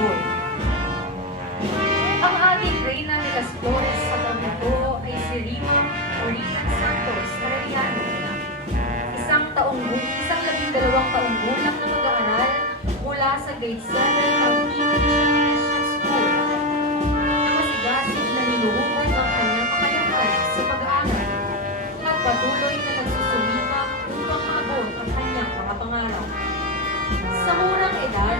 sanggol. Ang ating Reyna de las Flores sa taon ito ay si Rima Origen Santos Arellano. Isang 12 taong gulang na mag-aaral mula sa grade 7 ng English Christian School na masigasig na ninuhubog ang kanyang kakayahan sa pag-aaral at patuloy na nagsusumikap upang maabot ang kanyang mga pangarap. Sa murang edad,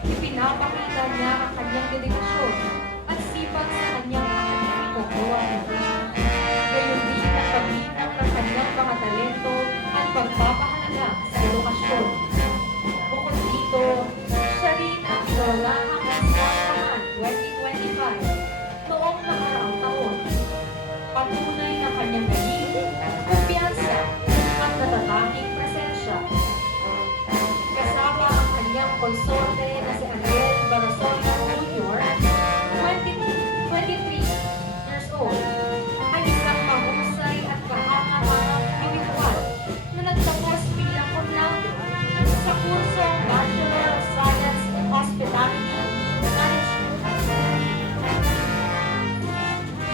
ipinapakita niya ang kanyang dedikasyon at sipag sa kanyang akademikong gawain. Gayon din ang paglinaw ng kanyang mga talento at pagpapahalaga sa edukasyon. Bukod dito, siya rin ang pinawalahang Nasapahan 2025 noong nakaraang taon. Patunay na kanyang galing, kumpiyansa at natatanging presensya. Kasama ang kanyang konsorte na si Ariel Barasola Jr., 23 years old, ay isang mahusay at kahanga-hangang individual na nagtapos bilang cum laude sa kursong Bachelor of Science in Hospitality Management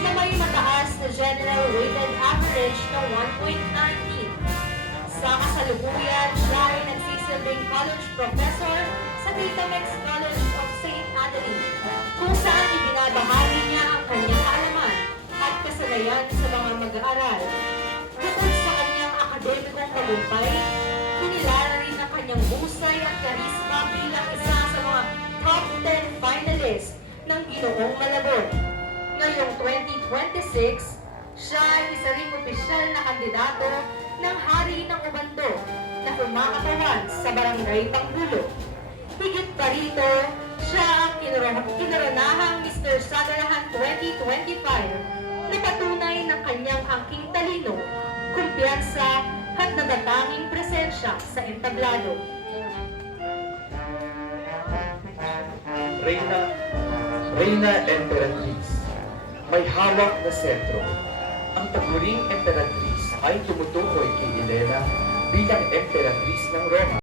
na may mataas na general weighted average na 1.19. Sa kasalukuyan, siya ay nagsisilbing college professor sa Titamex College of St. Adeline, kung saan ibinabahagi niya ang kanyang kaalaman at kasanayan sa mga mag-aaral. Bukod sa kanyang akademikong tagumpay, kinilala rin ang kanyang husay at karisma bilang isa sa mga top 10 finalists ng Ginoong Malabon. Ngayong 2026, siya ay isa ring opisyal na kandidato ng Hari ng Ubando na kumakatawan sa Barangay Tanggulo. Higit pa rito, siya ang kinoronahang Mr. Sagarahan 2025 na patunay ng kanyang angking talino, kumpiyansa at natatanging presensya sa entablado. Reyna Emperatriz, may hawak na sentro. Ang taguring Emperatriz ay tumutukoy kay Elena bilang Emperatriz ng Roma.